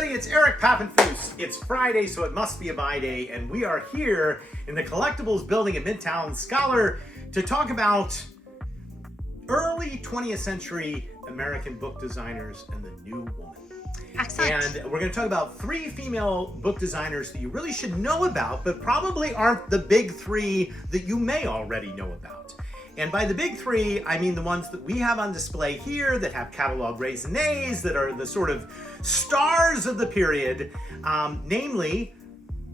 everybody, it's Eric Pappenfuss. It's Friday, so it must be a buy day, and we are here in the Collectibles building at Midtown Scholar to talk about early 20th century American book designers and the new woman. Excellent. And we're going to talk about 3 female book designers that you really should know about, but probably aren't the big 3 that you may already know about. And by the big 3, I mean the ones that we have on display here that have catalog raisonnés, that are the sort of stars of the period, namely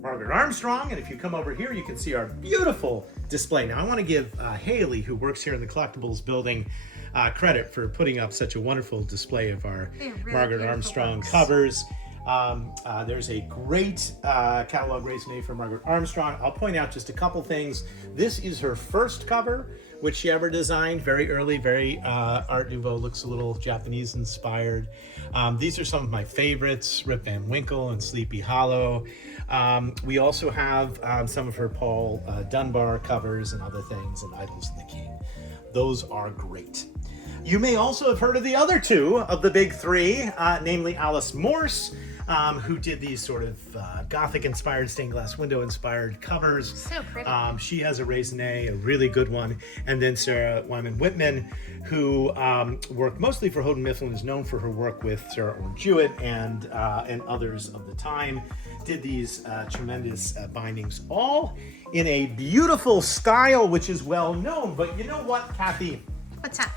Margaret Armstrong. And if you come over here, you can see our beautiful display. Now, I want to give Haley, who works here in the Collectibles building, credit for putting up such a wonderful display of our really Margaret Armstrong books. covers. There's a great catalog raisonné for Margaret Armstrong. I'll point out just a couple things. This is her first cover, which she ever designed, very early, very Art Nouveau, looks a little Japanese inspired. These are some of my favorites, Rip Van Winkle and Sleepy Hollow. We also have some of her Paul Dunbar covers and other things, and Idols and the King. Those are great. You may also have heard of the other 2 of the big 3, namely Alice Morse, who did these sort of Gothic-inspired, stained glass window-inspired covers. So pretty. She has a raisonné, a really good one. And then Sarah Wyman Whitman, who worked mostly for Houghton Mifflin, is known for her work with Sarah Orne Jewett and others of the time. Did these tremendous bindings, all in a beautiful style, which is well known. But you know what, Kathy? What's that?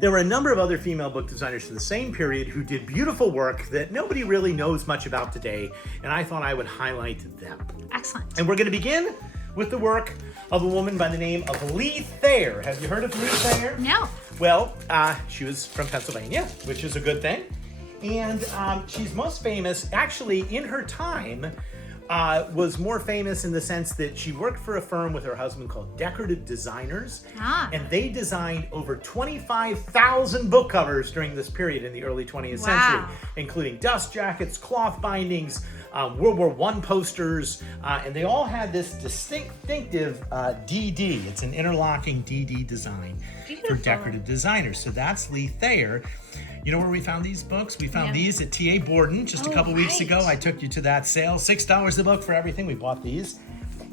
There were a number of other female book designers from the same period who did beautiful work that nobody really knows much about today, and I thought I would highlight them. Excellent. And we're going to begin with the work of a woman by the name of Lee Thayer. Have you heard of Lee Thayer? No. Well, she was from Pennsylvania, which is a good thing. And she's most famous, actually, in her time, was more famous in the sense that she worked for a firm with her husband called Decorative Designers. And they designed over 25,000 book covers during this period in the early 20th century, including dust jackets, cloth bindings, World War I posters, and they all had this distinctive DD. It's an interlocking DD design for decorative designers. So that's Lee Thayer. You know where we found these books? We found these at T.A. Borden just a couple weeks ago. I took you to that sale. $6 a book for everything. We bought these.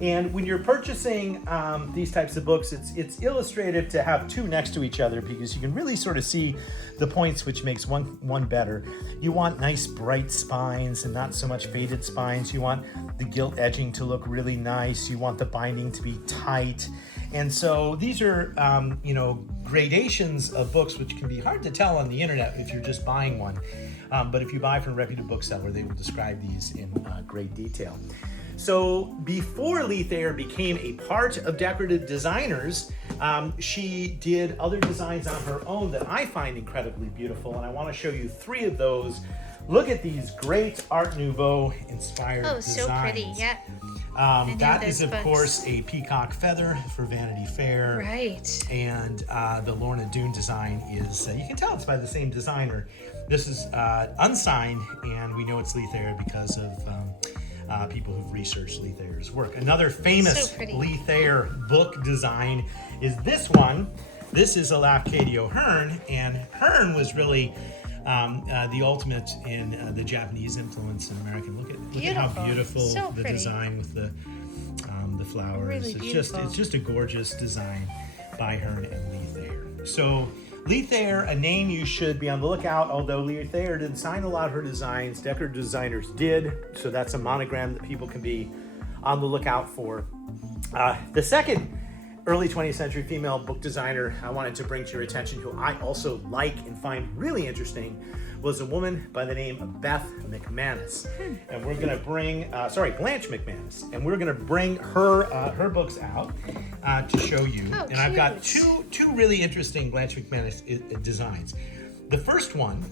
And when you're purchasing these types of books, it's illustrative to have 2 next to each other because you can really sort of see the points which makes one better. You want nice bright spines and not so much faded spines. You want the gilt edging to look really nice. You want the binding to be tight. And so these are, gradations of books which can be hard to tell on the internet if you're just buying one. But if you buy from a reputable bookseller, they will describe these in great detail. So before Lee Thayer became a part of Decorative Designers, she did other designs on her own that I find incredibly beautiful, and I want to show you 3 of those. Look at these great Art Nouveau inspired designs. Oh, so pretty, yeah. That is, of course, a peacock feather for Vanity Fair. Right. And the Lorna Doone design is, you can tell it's by the same designer. This is unsigned, and we know it's Lee Thayer because of people who've researched Lee Thayer's work. Another famous Lee Thayer book design is this one. This is a Lafcadio Hearn, and Hearn was really the ultimate in the Japanese influence in American. Look at how beautiful the design with the flowers. Really beautiful. It's just a gorgeous design by Hearn and Lee Thayer. So Lee Thayer, a name you should be on the lookout, although Lee Thayer didn't sign a lot of her designs. Decorative Designers did, so that's a monogram that people can be on the lookout for. The second early 20th century female book designer I wanted to bring to your attention, who I also like and find really interesting, was a woman by the name of Beth McManus. And we're going to bring, Blanche McManus, and we're going to bring her books out to show you. And I've got two really interesting Blanche McManus designs. The first one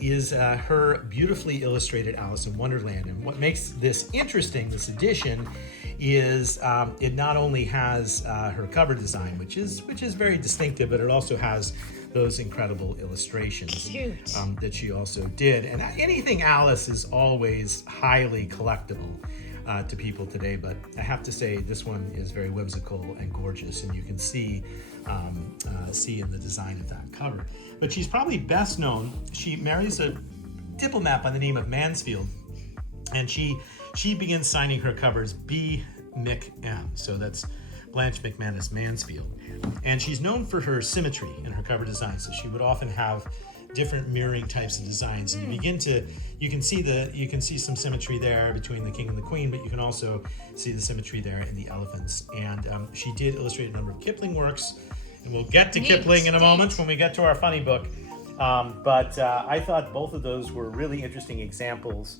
is her beautifully illustrated Alice in Wonderland. And what makes this interesting, this edition, is it not only has her cover design, which is very distinctive, but it also has those incredible illustrations that she also did. And anything Alice is always highly collectible to people today, but I have to say this one is very whimsical and gorgeous, and you can see in the design of that cover. But she's probably best known, she marries a diplomat by the name of Mansfield, and she begins signing her covers B. McM. So that's Blanche McManus Mansfield, and she's known for her symmetry in her cover design. So she would often have different mirroring types of designs, and you can see some symmetry there between the king and the queen, but you can also see the symmetry there in the elephants. And she did illustrate a number of Kipling works, and we'll get to Kipling in a moment when we get to our funny book. But I thought both of those were really interesting examples.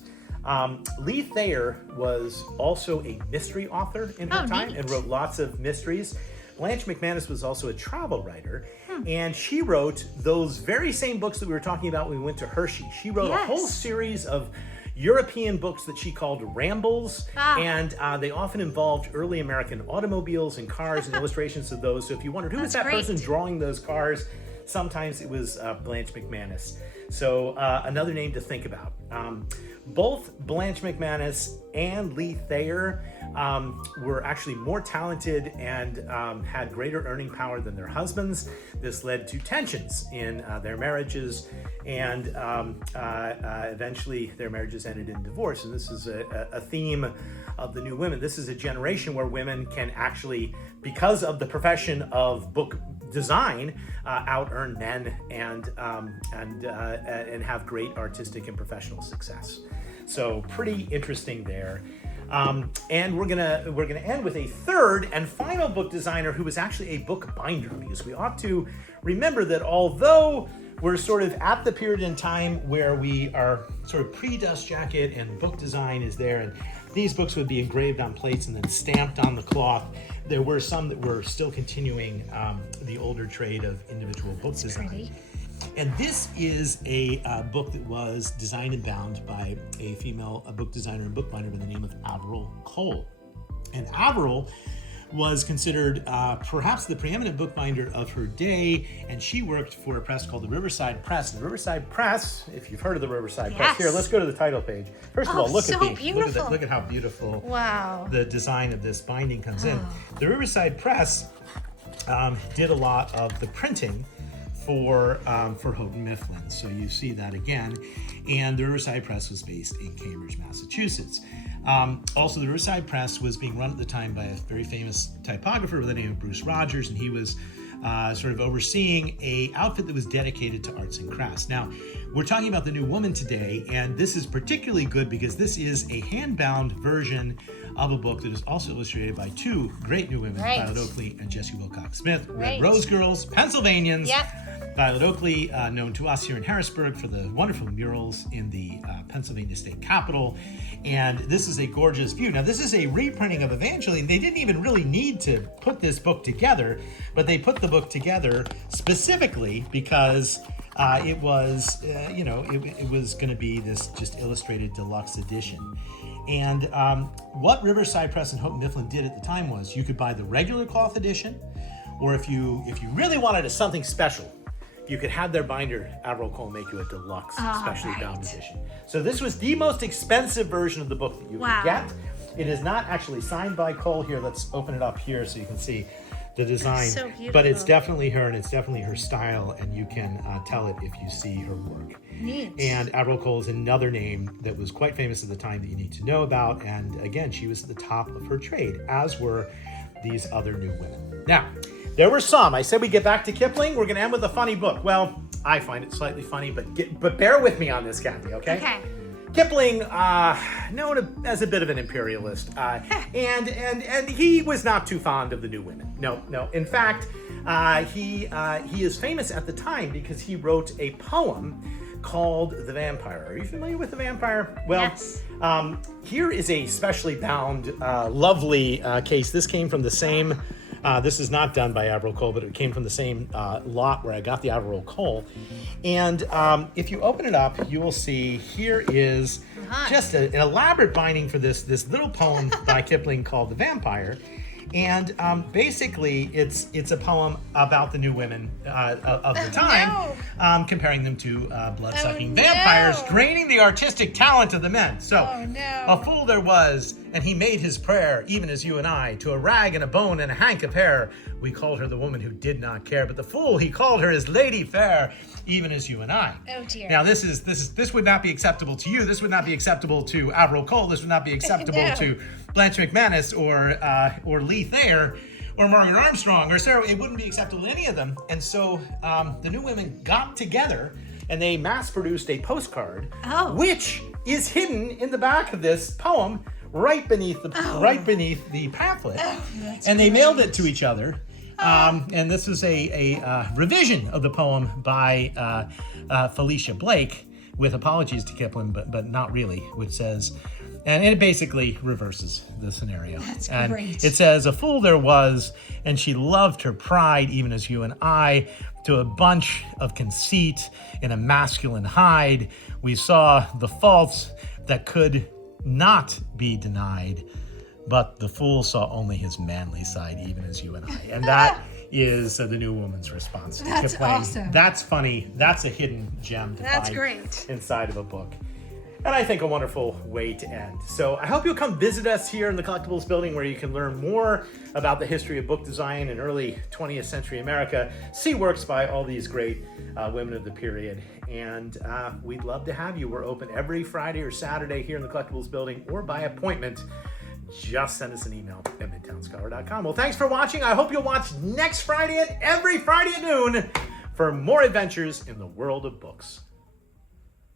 Lee Thayer was also a mystery author in her time and wrote lots of mysteries. Blanche McManus was also a travel writer, and she wrote those very same books that we were talking about when we went to Hershey. She wrote a whole series of European books that she called rambles, and they often involved early American automobiles and cars and illustrations of those. So if you wondered who was that person drawing those cars, sometimes it was Blanche McManus. So another name to think about. Both Blanche McManus and Lee Thayer were actually more talented and had greater earning power than their husbands. This led to tensions in their marriages, and eventually their marriages ended in divorce. And this is a theme of the new women. This is a generation where women can actually, because of the profession of book design, out-earn men and have great artistic and professional success. So pretty interesting there. And we're gonna end with a third and final book designer who was actually a book binder, because we ought to remember that although we're sort of at the period in time where we are sort of pre-dust jacket and book design is there, and these books would be engraved on plates and then stamped on the cloth, there were some that were still continuing the older trade of individual book design. Pretty. And this is a book that was designed and bound by a female book designer and bookbinder by the name of Averil Cole. And Averil was considered perhaps the preeminent bookbinder of her day, and she worked for a press called the Riverside Press. The Riverside Press, if you've heard of the Riverside Press, here, let's go to the title page. First of all, look at how beautiful the design of this binding comes in. The Riverside Press did a lot of the printing for Houghton Mifflin. So you see that again. And the Riverside Press was based in Cambridge, Massachusetts. Also, the Riverside Press was being run at the time by a very famous typographer by the name of Bruce Rogers, and he was sort of overseeing a outfit that was dedicated to arts and crafts. Now, we're talking about the New Woman today, and this is particularly good because this is a hand-bound version of a book that is also illustrated by two great new women, Violet Oakley and Jessie Wilcox Smith, Red Rose Girls, Pennsylvanians. Violet Oakley, known to us here in Harrisburg for the wonderful murals in the Pennsylvania State Capitol. And this is a gorgeous view. Now, this is a reprinting of Evangeline. They didn't even really need to put this book together, but they put the book together specifically because it was, it was going to be this just illustrated deluxe edition. And what Riverside Press and Houghton Mifflin did at the time was you could buy the regular cloth edition, or if you really wanted something special, you could have their binder, Averil Cole, make you a deluxe, specially bound edition. So this was the most expensive version of the book that you could get. It is not actually signed by Cole. Here, let's open it up here so you can see the design. So beautiful. But it's definitely her, and it's definitely her style, and you can tell it if you see her work. Neat. And Averil Cole is another name that was quite famous at the time that you need to know about. And again, she was at the top of her trade, as were these other new women. Now, there were some. I said we get back to Kipling. We're going to end with a funny book. Well, I find it slightly funny, but bear with me on this, Kathy, okay? Okay. Kipling, known as a bit of an imperialist, and he was not too fond of the new women. No. In fact, he is famous at the time because he wrote a poem called The Vampire. Are you familiar with The Vampire? Well, yes. Here is a specially bound, lovely case. This came from the same. This is not done by Averil Cole, but it came from the same lot where I got the Averil Cole. And if you open it up, you will see here is just an elaborate binding for this little poem by Kipling called The Vampire. And basically, it's a poem about the new women of the time, comparing them to blood-sucking vampires, draining the artistic talent of the men. So, a fool there was and he made his prayer, even as you and I, to a rag and a bone and a hank of hair. We called her the woman who did not care, but the fool he called her is Lady Fair, even as you and I. Oh dear. Now this would not be acceptable to you. This would not be acceptable to Avril Cole. This would not be acceptable No. to Blanche McManus or Lee Thayer or Margaret Armstrong or Sarah. It wouldn't be acceptable to any of them. And so the New Women got together and they mass-produced a postcard, which is hidden in the back of this poem, right beneath the pamphlet. And they mailed it to each other. And this is a revision of the poem by Felicia Blake, with apologies to Kipling, but not really, which says, and it basically reverses the scenario. That's and great. It says, a fool there was, and she loved her pride, even as you and I, to a bunch of conceit in a masculine hide. We saw the faults that could not be denied, but the fool saw only his manly side, even as you and I. And that is the New Woman's response to That's Kipling. awesome. That's funny. That's a hidden gem to That's find great. inside of a book. And I think a wonderful way to end. So I hope you'll come visit us here in the Collectibles Building, where you can learn more about the history of book design in early 20th century America, see works by all these great women of the period. And we'd love to have you. We're open every Friday or Saturday here in the Collectibles Building, or by appointment. Just send us an email at midtownscholar.com. Well, thanks for watching. I hope you'll watch next Friday and every Friday at noon for more adventures in the world of books.